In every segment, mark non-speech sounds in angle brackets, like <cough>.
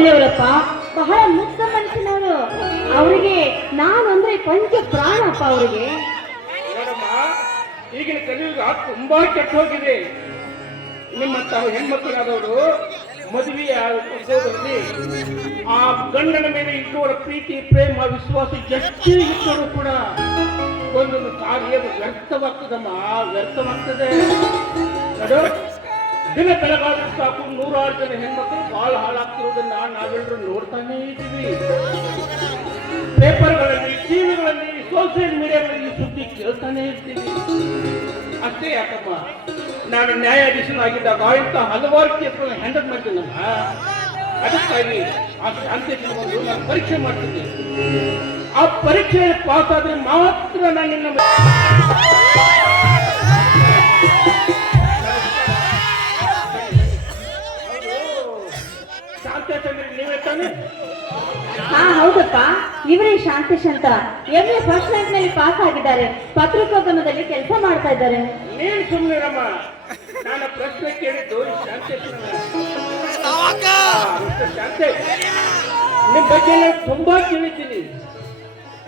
ಒಳ್ಳೆಯವರಪ್ಪ. ಬಹಳ ಮುಕ್ತ ಮನುಷ್ಯನವರು. ಅವರಿಗೆ ನಾನು ಅಂದ್ರೆ ಪಂಚ ಪ್ರಾಣಪ್ಪ ಅವರಿಗೆ. ಈಗಿನ ಕಲಿಯುಗ ತುಂಬಾ ಕೆಟ್ಟ ಹೋಗಿದೆ ನಿಮ್ಮಂತಹ ಹೆಣ್ಮಕ್ಕಳಾದವರು ಮದುವೆಯ ಉದ್ಯೋಗದಲ್ಲಿ ಆ ಗಂಡನ ಮೇಲೆ ಇಟ್ಟುವರ ಪ್ರೀತಿ, ಪ್ರೇಮ, ವಿಶ್ವಾಸ ಎಷ್ಟೇ ಇಟ್ಟರೂ ಕೂಡ ಒಂದೊಂದು ಕಾರ್ಯ ವ್ಯರ್ಥವಾಗ್ತದಮ್ಮ, ವ್ಯರ್ಥವಾಗ್ತದೆ. ದಿನ ಬೆಳಗಾದ್ರೆ ಸಾಕು, ನೂರಾರು ಜನ ಹೆಣ್ಮಕ್ಳು ಬಾಳ ಹಾಳಾಗ್ತಿರೋದನ್ನ ನಾವೆಲ್ಲರೂ ನೋಡ್ತಾನೆ ಇದ್ದೀವಿ. ಪೇಪರ್ಗಳಲ್ಲಿ, ಟಿವಿಗಳಲ್ಲಿ, ಸೋಷಿಯಲ್ ಮೀಡಿಯಾಗಳಲ್ಲಿ ಸುದ್ದಿ ಕೇಳ್ತಾನೆ ಇರ್ತೀವಿ. ಅಷ್ಟೇ ಯಾಕಮ್ಮ ನಾನು ನ್ಯಾಯಾಧೀಶನಾಗಿದ್ದಾಗ ಇಂಥ ಹಲವಾರು ಕೇಸ್ಗಳನ್ನ ಹ್ಯಾಂಡಲ್ ಮಾಡ್ತೀನಲ್ಲ? ಅದಕ್ಕಾಗಿ ಆ ಶಾಂತಿ ಬಂದು ನಾನು ಪರೀಕ್ಷೆ ಮಾಡ್ತೀನಿ. ಆ ಪರೀಕ್ಷೆ ಪಾಸ್ ಆದ್ರೆ ಮಾತ್ರ ನಾನು ನಿನ್ನ ನೀವೇ ತಾನೇ ಹಾ ಹೌದಪ್ಪ. ಇವರೇ ಶಾಂತೇಶ್ ಅಂತ ಎಂ ಎ ಫಸ್ಟ್ ರ್ಯಾಂಕ್ನಲ್ಲಿ ಪಾಸ್ ಆಗಿದ್ದಾರೆ. ಪತ್ರಿಕೋದ್ಯಮದಲ್ಲಿ ಕೆಲಸ ಮಾಡ್ತಾ ಇದ್ದಾರೆ. ನೀನ್ ಸುಮ್ಮನಿರಮ್ಮ ನಾನು ಪ್ರಶ್ನೆ ಕೇಳಿದ್ದು. ಆ, ಶಾಂತೇಶ್ ನಿಮ್ ಬಗ್ಗೆ ನಾನು ತುಂಬಾ ಕೇಳಿದ್ದೀನಿ.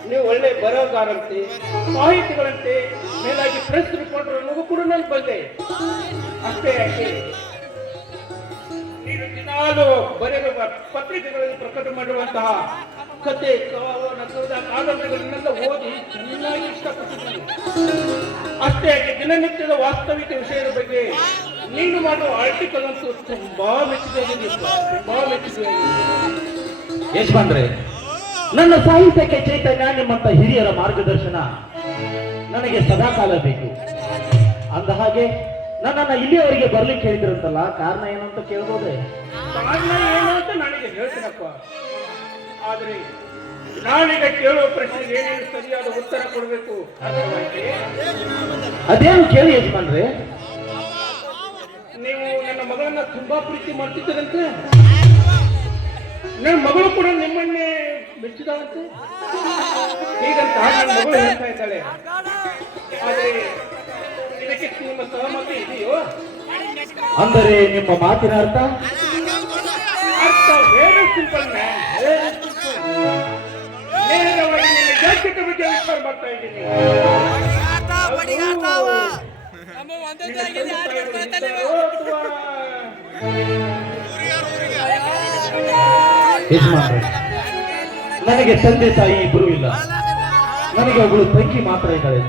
ನೀವು ಒಳ್ಳೆ ಬರಹಗಾರಂತೆ ಸಾಹಿತಿಗಳಂತೆ ಮೇಲಾಗಿ ಪ್ರೆಸ್ ರಿಪೋರ್ಟರ್ ಅನ್ನೋದು ಕೂಡ ನಾನು ಬಂದೆ ಅಷ್ಟೇ ಯಾಕೆ? ನೀನು ಬರೆಯಲು ಪತ್ರಿಕೆಗಳಲ್ಲಿ ಪ್ರಕಟ ಮಾಡಿರುವಂತಹ ಕತೆ ಕವಿತಾ ಕಾದಂಬರಿಗಳನ್ನೆಲ್ಲ ಓದಿ ಚೆನ್ನಾಗಿ ಇಷ್ಟಪಟ್ಟಿದ್ದೀನಿ. ಅಷ್ಟೇ ದಿನನಿತ್ಯದ ವಾಸ್ತವಿಕ ವಿಷಯದ ಬಗ್ಗೆ ನೀನು ಮಾಡುವ ಆರ್ಟಿಕಲ್ ಅಂತೂ ತುಂಬಾ ಮೆಚ್ಚಿದೆ ತುಂಬಾ ಮೆಚ್ಚುಗೆ ಬಂದ್ರೆ ನನ್ನ ಸಾಹಿತ್ಯಕ್ಕೆ ಚೈತನ್ಯ, ನಿಮ್ಮಂತ ಹಿರಿಯರ ಮಾರ್ಗದರ್ಶನ ನನಗೆ ಸದಾಕಾಲ ಬೇಕು. ಅಂದ ಹಾಗೆ ನನ್ನನ್ನ ಇಲ್ಲಿಯವರೆಗೆ ಬರ್ಲಿಕ್ಕೆ ಹೇಳಿದ್ರಂತಲ್ಲ ಕಾರಣ ಏನು ಅಂತ ಕೇಳ್ಬೋದೆ? ಕಾರಣ ಏನು ಅಂತ ನನಗೆ ಹೇಳ್ತೀನಪ್ಪ. ಆದ್ರೆ ನಾನೀಗ ಕೇಳುವ ಪ್ರಶ್ನೆಗೆ ಏನೇನು ಸರಿಯಾದ ಉತ್ತರ ಕೊಡಬೇಕು? ಅದೇನು ಕೇಳಿ ಯಜಮಾನ್ರಿ? ನೀವು ನನ್ನ ಮಗಳನ್ನ ತುಂಬಾ ಪ್ರೀತಿ ಮಾಡ್ತಿದ್ದೀರಂತೆ? ನನ್ನ ಮಗಳು ಕೂಡ ನಿಮ್ಮನ್ನೇ ಮೆಚ್ಚಿದಂತೆ ಹೀಗಂತ ನನ್ನ ಮಗಳು ಹೇಳ್ತಾ ಇದ್ದಾಳೆ. ಆದ್ರೆ ಇದಕ್ಕೆ ನಿಮ್ಮ ಸಹಮತಿ ಇದೆಯೋ ಅಂದರೆ ನಿಮ್ಮ ಮಾತಿನ ಅರ್ಥ? ಅರ್ಥ very simple man very simple ನೇರವಾಗಿ ನಿನ್ನ ಯೋಗ್ಯತೆ ಬಗ್ಗೆ ವಿಚಾರ ಮಾಡ್ತಾ ಇದ್ದೀನಿ. ಯಜಮಾನ್ರೆ ನನಗೆ ತಂದೆ ತಾಯಿ ಇಬ್ಬರು ಇಲ್ಲ. ನನಗೆ ಅವಳು ತಂಗಿ ಮಾತ್ರ ಇದ್ದಾಳೆ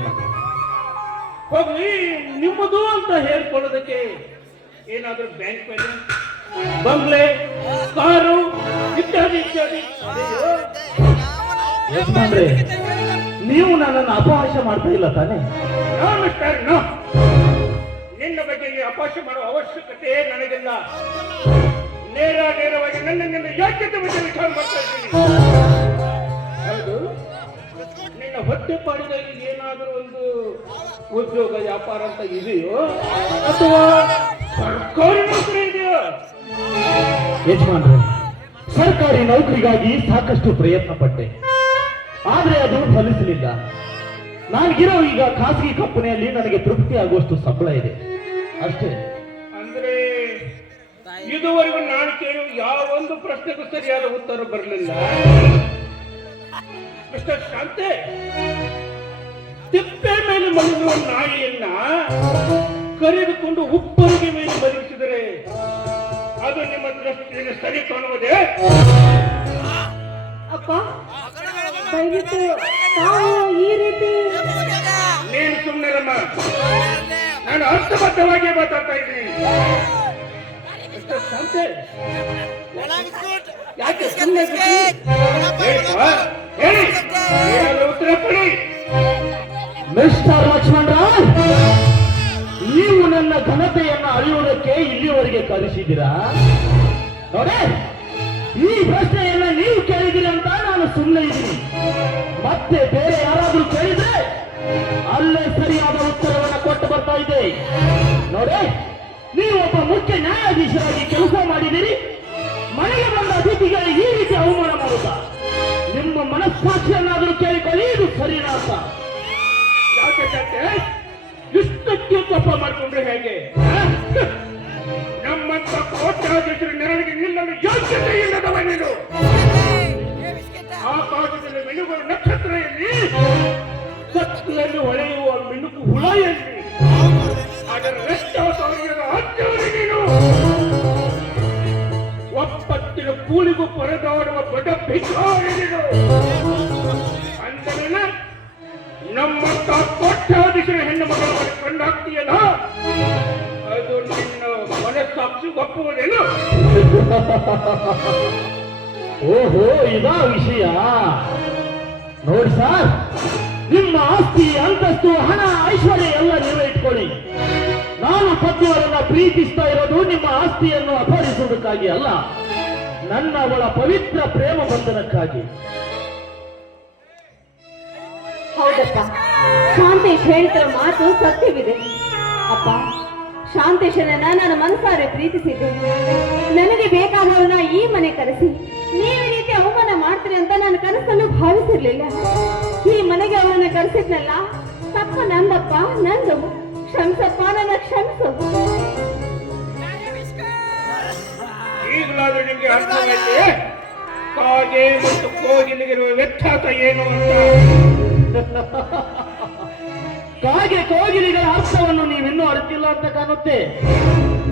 ಹೋಗ್ಲಿ. ನಿಮ್ಮದು ಅಂತ ಹೇಳ್ಕೊಳ್ಳೋದಕ್ಕೆ ಏನಾದ್ರೂ ಬ್ಯಾಂಕ್ ಮೇಲೆ ಬಂಗ್ಲೆ ಕಾರು ಇತ್ಯಾದಿ ಇತ್ಯಾದಿ? ಯಜಮಾನ್ರೆ ನೀವು ನನ್ನನ್ನು ಅಪಹಾಸ್ಯ ಮಾಡ್ತಾ ಇಲ್ಲ ತಾನೆ? ನಿನ್ನ ಬಗ್ಗೆ ಅಪಹಾಸ್ಯ ಮಾಡುವ ಅವಶ್ಯಕತೆ ನನಗಿಲ್ಲ. ನೇರ ನೇರವಾಗಿ ನನ್ನ ಬಗ್ಗೆ ವಿಚಾರ ಮಾಡ್ತಾ ಇದ್ದೀನಿ. ಹೌದು. ನಿನ್ನ ಹೊಟ್ಟೆ ಪಾಡಿನಲ್ಲಿ ಏನಾದರೂ ಒಂದು ಉದ್ಯೋಗ ವ್ಯಾಪಾರ ಅಂತ ಇದೆಯೋ ಅಥವಾ ಸರ್ಕಾರಿ ನೌಕರಿ ಇದೆಯೋ? ಯಜಮಾನ್ರೆ ಸರ್ಕಾರಿ ನೌಕರಿಗಾಗಿ ಸಾಕಷ್ಟು ಪ್ರಯತ್ನ ಪಟ್ಟೆ ಆದರೆ ಅದು ಫಲಿಸಲಿಲ್ಲ. ನಾನಿರೋ ಈಗ ಖಾಸಗಿ ಕಂಪನಿಯಲ್ಲಿ ನನಗೆ ತೃಪ್ತಿ ಆಗುವಷ್ಟು ಸಂಬಳ ಇದೆ. ಅಷ್ಟೇ. ಅಂದ್ರೆ ಇದುವರೆಗೂ ನಾನು ಕೇಳುವ ಯಾವ ಒಂದು ಪ್ರಶ್ನೆಗೂ ಸರಿಯಾದ ಉತ್ತರ ಬರಲಿಲ್ಲ. ಮಿಸ್ಟರ್ ಶಾಂತೆ. ತಿಪ್ಪೆ ಮೇಲೆ ಮಲಗುವ ನಾಯಿಯನ್ನ ಕರೆದುಕೊಂಡು ಉಪ್ಪರಿಗೆ ಮೇಲೆ ಮಲಗಿಸಿದರೆ ಅದು ನಿಮ್ಮ ದೃಷ್ಟಿಯಲ್ಲಿ ಸರಿ ಕಾಣುವುದೇ? ಅಪ್ಪ ದಯವಿಟ್ಟು ತಾವು ಈ ರೀತಿ ನೀನು ಸುಮ್ಮನೆ ನಾನು ಅರ್ಥಬದ್ಧವಾಗಿ ಮಾತಾಡ್ತಾ ಇದ್ದೀನಿ. ಮಿಸ್ಟರ್ ಶಾಂತೆ ಯಾಕೆ ಸುಮ್ಮನೆ ಉತ್ತರ ಕೊಡಿ. ಮಿಸ್ಟರ್ ಲಕ್ಷ್ಮಣರಾವ್ ನೀವು ನನ್ನ ಘನತೆಯನ್ನು ಅರಿಯುವುದಕ್ಕೆ ಇಲ್ಲಿವರೆಗೆ ಕಲಿಸಿದ್ದೀರಾ? ನೋಡೇ ಈ ಪ್ರಶ್ನೆಯನ್ನ ನೀವು ಕೇಳಿದಿರಿ ಅಂತ ನಾನು ಸುಮ್ಮನೆ ಇದ್ದೀನಿ. ಮತ್ತೆ ಬೇರೆ ಯಾರಾದರೂ ಕೇಳಿದ್ರೆ ಅಲ್ಲೇ ಸರಿಯಾದ ಉತ್ತರವನ್ನು ಕೊಟ್ಟು ಬರ್ತಾ ಇದೆ ನೋಡೇ. ನೀವು ಒಬ್ಬ ಮುಖ್ಯ ನ್ಯಾಯಾಧೀಶರಾಗಿ ಕೆಲಸ ಮಾಡಿದಿರಿ ಮನೆಗೆ ಬಂದ ಅತಿಥಿಗಳು ಈ ರೀತಿ ಅವಮಾನ ಮಾಡುತ್ತ? ನಿಮ್ಮ ಮನಸ್ಸಾಕ್ಷಿಯನ್ನಾದರೂ ಕೇಳಿಕೊಳ್ಳಿ, ಇದು ಸರಿನಾ ಅಂತ. ಯಾಕೆ ಯಾಕೆ ಇಷ್ಟಕ್ಕೆ ತಪ್ಪ ಮಾಡಿಕೊಂಡ್ರೆ ಹೇಗೆ? ನಮ್ಮಂತ ಕೋಟ್ಯಾಧೀಶರ ನೆರವಿಗೆ ನಿಲ್ಲಲು ಯೋಗ್ಯತೆ ಇಲ್ಲದವ ನೀನು. ಆಕಾಶದಲ್ಲಿ ಮಿನುಗುವ ನಕ್ಷತ್ರ ಎಲ್ಲಿ ಕತ್ತಿಯಲ್ಲಿ ಹೊಳೆಯುವ ಮಿಣುಕು ಹುಳ ಎಲ್ಲಿ? ಅದರ ಕೂಲಿಗೂ ಪರದಾಡುವ ದೊಡ್ಡ ಅಂದರೆ ನಮ್ಮಂತ ಕೋಟ್ಯಾಧೀಶರ ಹೆಣ್ಣು ಮಗಳ ಕಂಡಾಗ್ತೀಯಲ್ಲ ಅದು ನಿನ್ನ ಮನಸ್ಸಾಕ್ಷಿ ಒಪ್ಪುವುದೇನು? <laughs> ಓಹೋ, ಇದಾ ವಿಷಯ. ನೋಡಿ ಸರ್, ನಿಮ್ಮ ಆಸ್ತಿ, ಅಂತಸ್ತು, ಹಣ, ಐಶ್ವರ್ಯ ಎಲ್ಲ ನೀವೇ ಇಟ್ಕೊಳ್ಳಿ. ನಾನು ಪತ್ನಿಯವರನ್ನ ಪ್ರೀತಿಸ್ತಾ ಇರೋದು ನಿಮ್ಮ ಆಸ್ತಿಯನ್ನು ಅಪಹರಿಸುವುದಕ್ಕಾಗಿ ಅಲ್ಲ. ನನ್ನ ಅವಳ ಪವಿತ್ರ ಪ್ರೇಮ ಬಂಧನಕ್ಕಾಗಿ. ಹೌದಪ್ಪ. ಶಾಂತೇಶ್ ಹೇಳ್ತಿರೋ ಮಾತು ಸತ್ಯವಿದೆ. ಅಪ್ಪ, ಶಾಂತೇಶನನ್ನ ನಾನು ಮನಸಾರೆ ಪ್ರೀತಿಸಿದ್ದೆ. ನನಗೆ ಬೇಕಾದವರನ್ನ ಈ ಮನೆ ಕರೆಸಿ. ನೀವು ರೀತಿ ಅವಮಾನ ಮಾಡ್ತೀರಿ ಅಂತ ನಾನು ಕನಸಲ್ಲೂ ಭಾವಿಸಿರ್ಲಿಲ್ಲ. ಈ ಮನೆಗೆ ಅವರನ್ನ ಕರೆಸಿದ್ನಲ್ಲ, ತಪ್ಪ ನಂದಪ್ಪ ನಂದು ಕ್ಷಮಿಸಪ್ಪ, ನನ್ನ ಕ್ಷಮಿಸು ನಿಮ್ಗೆ ಕಾಗೆ ಮತ್ತು ಕೋಗಿಲಿಗಿರುವ ವ್ಯತ್ಯಾಸ ಏನು ಕಾಗೆ ಕೋಗಿಲಿಗಳ ಅರ್ಥವನ್ನು ನೀವಿನ್ನೂ ಅರಿತಿಲ್ಲ ಅಂತ ಕಾಣುತ್ತೆ.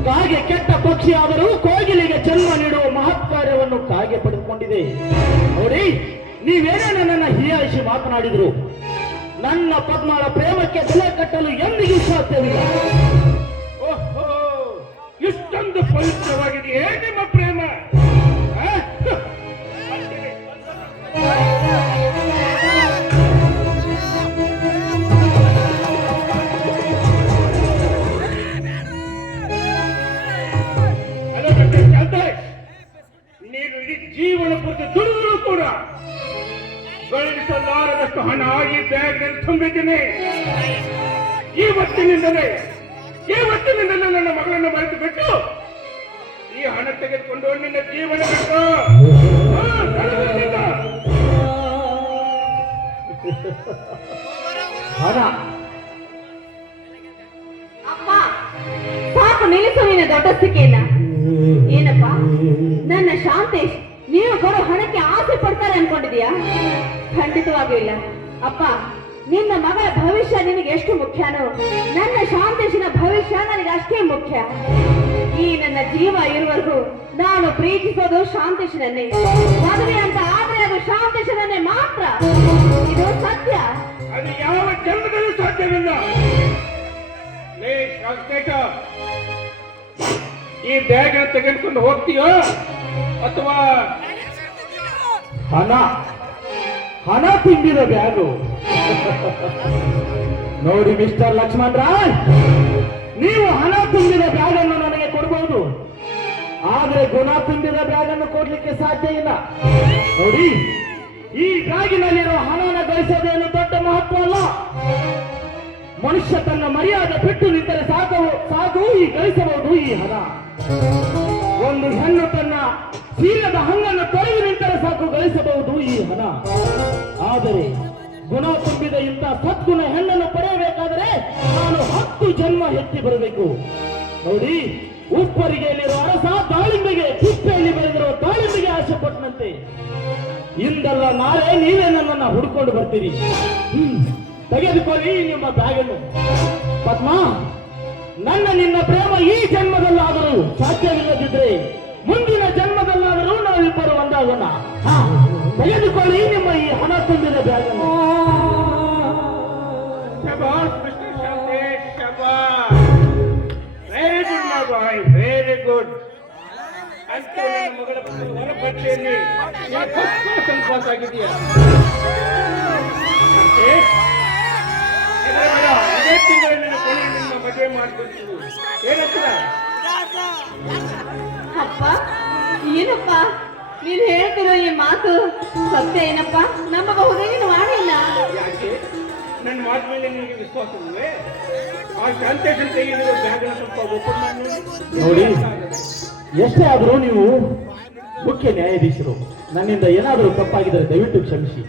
ಕಾಗೆ ಕೆಟ್ಟ ಪಕ್ಷಿ ಆದರೂ ಕೋಗಿಲಿಗೆ ಜನ್ಮ ನೀಡುವ ಮಹತ್ ಕಾರ್ಯವನ್ನು ಕಾಗೆ ಪಡೆದುಕೊಂಡಿದೆ. ನೋಡಿ ನೀವೇನೇ ನನ್ನನ್ನು ಹೀಯಾಯಿಸಿ ಮಾತನಾಡಿದ್ರು. ನನ್ನ ಪದ್ಮಳ ಪ್ರೇಮಕ್ಕೆ ಬೆಲೆ ಕಟ್ಟಲು ಎಂದಿಗೂ ಸಾಧ್ಯವಿಲ್ಲ. ಓಹೋ! ಇಷ್ಟೊಂದು ಪವಿತ್ರವಾಗಿದೆಯೇ ನಿಮ್ಮ ಪ್ರೇಮ? ನೀನು ಇಡೀ ಜೀವನ ಪೂರ್ತಿ ಕೂಡ ಗಳಿಸಲಾರದಷ್ಟು ಹಣ ಆಗಿ ಬ್ಯಾಗ್ನಲ್ಲಿ ತುಂಬಿದ್ದೀನಿ. ಈ ಇವತ್ತಿನಿಂದಲೇ ನಿನ್ನ ದೊಡ್ಡಸ್ತಿಕೆಯನ್ನ ಏನಪ್ಪ? ನನ್ನ ಶಾಂತೇಶ್ ನೀವು ಕೊಡೋ ಹಣಕ್ಕೆ ಆಸೆ ಪಡ್ತಾರೆ ಅನ್ಕೊಂಡಿದ್ಯಾ ಖಂಡಿತವಾಗೂ ಇಲ್ಲ. ಅಪ್ಪ ನಿನ್ನ ಮಗಳ ಭವಿಷ್ಯ ನಿನಗೆ ಎಷ್ಟು ಮುಖ್ಯನೋ? ನನ್ನ ಶಾಂತೇಶಿನ ಭವಿಷ್ಯ ನನಗೆ ಅಷ್ಟೇ ಮುಖ್ಯ. ಈ ನನ್ನ ಜೀವ ಇರುವವರೆಗೂ ನಾನು ಪ್ರೀತಿಸೋದು ಶಾಂತೇಶನನ್ನೇ. ಮದುವೆ ಅಂತ ಆದ್ರೆ ಅದು ಶಾಂತೇಶನನ್ನೇ ಮಾತ್ರ. ಇದು ಸತ್ಯ. ಅದು ಯಾವ ಜನ್ಮದಲ್ಲೂ ಸಾಧ್ಯವಿಲ್ಲ. ಶಾಂತೇಶ ಈ ಬ್ಯಾಗ್ ತೆಗೆದುಕೊಂಡು ಹೋಗ್ತೀಯೋ? ಅಥವಾ ಹಣ? ಹಣ ತುಂಬಿದ ಬ್ಯಾಗು? ನೋಡಿ ಮಿಸ್ಟರ್ ಲಕ್ಷ್ಮಣ್ ರಾಯ್ ನೀವು ಹಣ ತುಂಬಿದ ಬ್ಯಾಗ್ ಅನ್ನು ನನಗೆ ಕೊಡಬಹುದು ಆದ್ರೆ ಗುಣ ತುಂಬಿದ ಬ್ಯಾಗ್ ಅನ್ನು ಕೊಡ್ಲಿಕ್ಕೆ ಸಾಧ್ಯ ಇಲ್ಲ. ನೋಡಿ, ಈ ಬ್ಯಾಗಿನಲ್ಲಿರೋ ಹಣನ ಗಳಿಸೋದೇನು ದೊಡ್ಡ ಮಹತ್ವ ಅಲ್ಲ? ಮನುಷ್ಯ ತನ್ನ ಮರ್ಯಾದೆ ಬಿಟ್ಟು ನಿಂತರೆ ಸಾಕು ಸಾಕು, ಈ ಗಳಿಸಬಹುದು ಈ ಹಣ. ಒಂದು ಹೆಣ್ಣು ತನ್ನ ಚೀಲದ ಹಣ್ಣನ್ನು ತೊಳೆದು ನಿಂತರೆ ಸಾಕು, ಗಳಿಸಬಹುದು ಈ ಹಣ. ಆದರೆ ಗುಣ ತುಂಬಿದ ಇಂಥ ಸದ್ಗುಣ ಹೆಣ್ಣನ್ನು ಪಡೆಯಬೇಕಾದರೆ ನಾನು ಹತ್ತು ಜನ್ಮ ಹೆಚ್ಚಿ ಬರಬೇಕು. ನೋಡಿ, ಉಪ್ಪರಿಗೆಯಲ್ಲಿರುವ ಅರಸ ದಾಳಿಂಬೆಗೆ, ತಿಪ್ಪೆಯಲ್ಲಿ ಬೆಳೆದಿರುವ ತಾಳಿಂಬೆಗೆ ಆಸೆ ಪಟ್ಟನಂತೆ ಇಂದಲ್ಲ ನಾಳೆ ನೀವೇ ನನ್ನನ್ನು ಹುಡ್ಕೊಂಡು ಬರ್ತೀರಿ. ತೆಗೆದುಕೊಳ್ಳಿ ನಿಮ್ಮ ಬ್ಯಾಗನ್ನು ಪದ್ಮ ನನ್ನ ನಿನ್ನ ಪ್ರೇಮ ಈ ಜನ್ಮದಲ್ಲಾದರೂ ಸಾಧ್ಯವಿಲ್ಲದಿದ್ರೆ ಮುಂದಿನ ಜನ್ಮದಲ್ಲಾದರೂ ನಾವಿಬ್ಬರು ಒಂದಾಗೋಣ ತೆಗೆದುಕೊಳ್ಳಿ ನಿಮ್ಮ ಈ ಹಣ ತುಂಬಿದ bag very good my boy very good ಅಂತ ನನ್ನ ಮಗಳ ಹೊರಪಟ್ಟಿಯಲ್ಲಿ ಮದುವೆ ಮಾಡ್ಕೊಳ್ತೀವಿ. ಅಪ್ಪ ಏನಪ್ಪ? ನೀನು ಹೇಳ್ತಿರೋ ಈ ಮಾತು ಸತ್ಯ ಏನಪ್ಪ? ನಂಬಬಹುದೇ ನೀನು ಮಾಡಿಲ್ಲ ಯಾಕೆ? ನನ್ನ ಮಾತು ಮೇಲೆ ನಿಮಗೆ ವಿಶ್ವಾಸ ಇಲ್ವೇ? ಆ ಶಾಂತೇಶನ್ ಕೈಯಲ್ಲಿರೋ ಬ್ಯಾಗನ್ನು ಸ್ವಲ್ಪ ಓಪನ್ ಮಾಡಿ. ನೋಡಿ ಎಷ್ಟೇ ಆದರೂ ನೀವು ಮುಖ್ಯ ನ್ಯಾಯಾಧೀಶರು ನನ್ನಿಂದ ಏನಾದರೂ ತಪ್ಪಾಗಿದ್ದರೆ ದಯವಿಟ್ಟು ಕ್ಷಮಿಸಿ.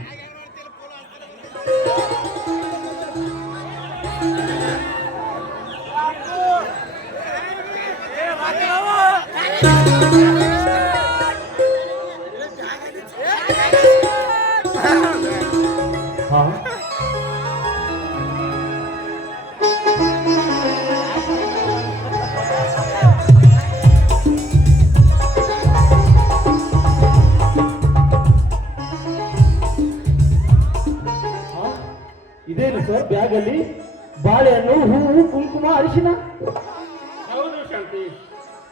ಇದೇನು ಸರ್ ಬ್ಯಾಗ್ ಅಲ್ಲಿ ಬಾಳೆಹಣ್ಣು ಹೂವು ಕುಂಕುಮ ಅರಿಶಿನ. ಹೌದು ಶಾಂತಿ.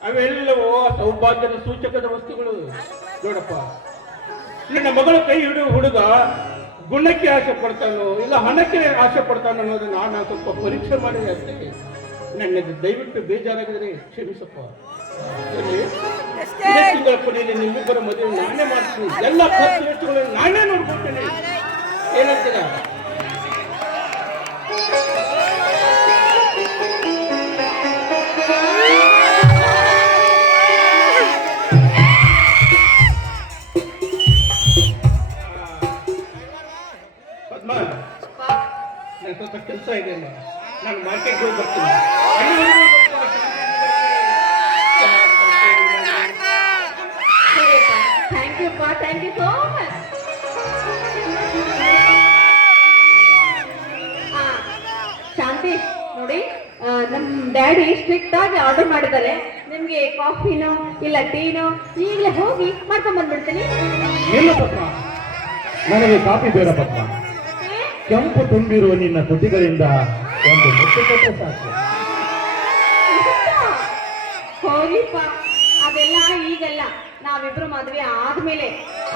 ಅವೆಲ್ಲವೂ ಸೌಭಾಗ್ಯದ ಸೂಚಕದ ವಸ್ತುಗಳು. ನೋಡಪ್ಪ ನಿನ್ನ ಮಗಳ ಕೈ ಹಿಡಿಯುವ ಹುಡುಗ ಗುಣಕ್ಕೆ ಆಸೆ ಪಡ್ತಾನೋ ಇಲ್ಲ ಹಣಕ್ಕೆ ಆಸೆ ಪಡ್ತಾನೋ ಅನ್ನೋದನ್ನ ನಾನು ಸ್ವಲ್ಪ ಪರೀಕ್ಷೆ ಮಾಡಿ ಅಷ್ಟೇ. ನನ್ನದು ದಯವಿಟ್ಟು ಬೇಜಾರಾಗಿದ್ರೆ ಕ್ಷಮಿಸಪ್ಪ. ತಿಂಗಳ ಕೊನೆಯಲ್ಲಿ ನಿಮ್ಮಿಬ್ಬರ ಮದುವೆ ನಾನೇ ಮಾಡ್ತೀನಿ ಎಲ್ಲ ಖರ್ಚು ವೆಚ್ಚಗಳನ್ನು ನಾನೇ ನೋಡ್ಕೊಳ್ತೇನೆ. ಏನಂತೀರಾ? ನಾನು ಮಾರ್ಕೆಟ್ಗೆ ಹೋಗಿ ಬರ್ತೀನಿ thank you thank you so much Shanti ನೋಡಿ ನಮ್ಮ ನಮ್ ಡ್ಯಾಡಿ ಸ್ಟ್ರಿಕ್ಟ್ ಆಗಿ ಆರ್ಡರ್ ಮಾಡಿದ್ದಾರೆ. ನಿಮ್ಗೆ ಕಾಫಿನೋ ಇಲ್ಲ ಟೀನೋ ಈಗಲೇ ಹೋಗಿ ಮಾಡ್ಕೊಂಡ್ ಬಂದ್ಬಿಡ್ತೀನಿ. ಇಲ್ಲ ಪದ್ಮ ನನಗೆ ಕಾಫಿ ಬೇಡ ಪದ್ಮ ಕೆಂಪು ತುಂಬಿರುವ ನಿನ್ನ ತುಟಿಗಳಿಂದ ಒಂದು ಮುಟ್ಟು ಕೊಟ್ಟರೆ ಸಾಕು. ಹೋಗಿಪ್ಪ. ಅದೆಲ್ಲ ಈಗಲ್ಲ. ನಾವಿಬ್ರು ಮದುವೆ ಆದ್ಮೇಲೆ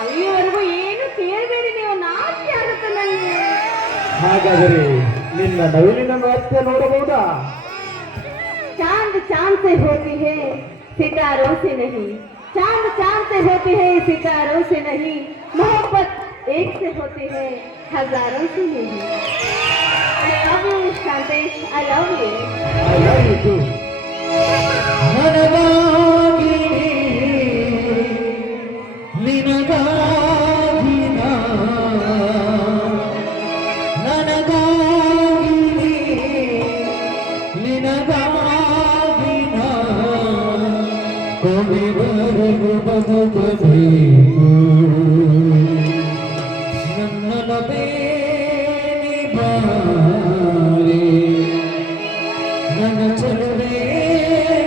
ಅಲ್ಲಿವರೆಗೂ ಏನು ಕೇಳಬೇಡಿ ನೀವು. ನಾಚಿಕೆ ಆಗುತ್ತೆ ನನಗೆ ಹಾಗಾದರೆ ನಿನ್ನ ನವಿಲಿನ ನೃತ್ಯ ನೋಡಬಹುದಾ? ಚಾಂದ್ ಚಾಂದ್ ಸೆ ಹೋತಿ ಹೇ ಸಿತಾರೋ ಸೆ ನಹಿ. ಚಾಂದ್ ಚಾಂದ್ ಸೆ ಹೋತಿ ಹೇ ಸಿತಾರೋ ಸೆ ನಹಿ. ಮೊಹಬ್ಬತ್ ಏಕ್ ಸೆ ಹೋತಿ ಹೇ Hazaaron I love you, Sandesh. I love you. I love you too. ನನ್ನ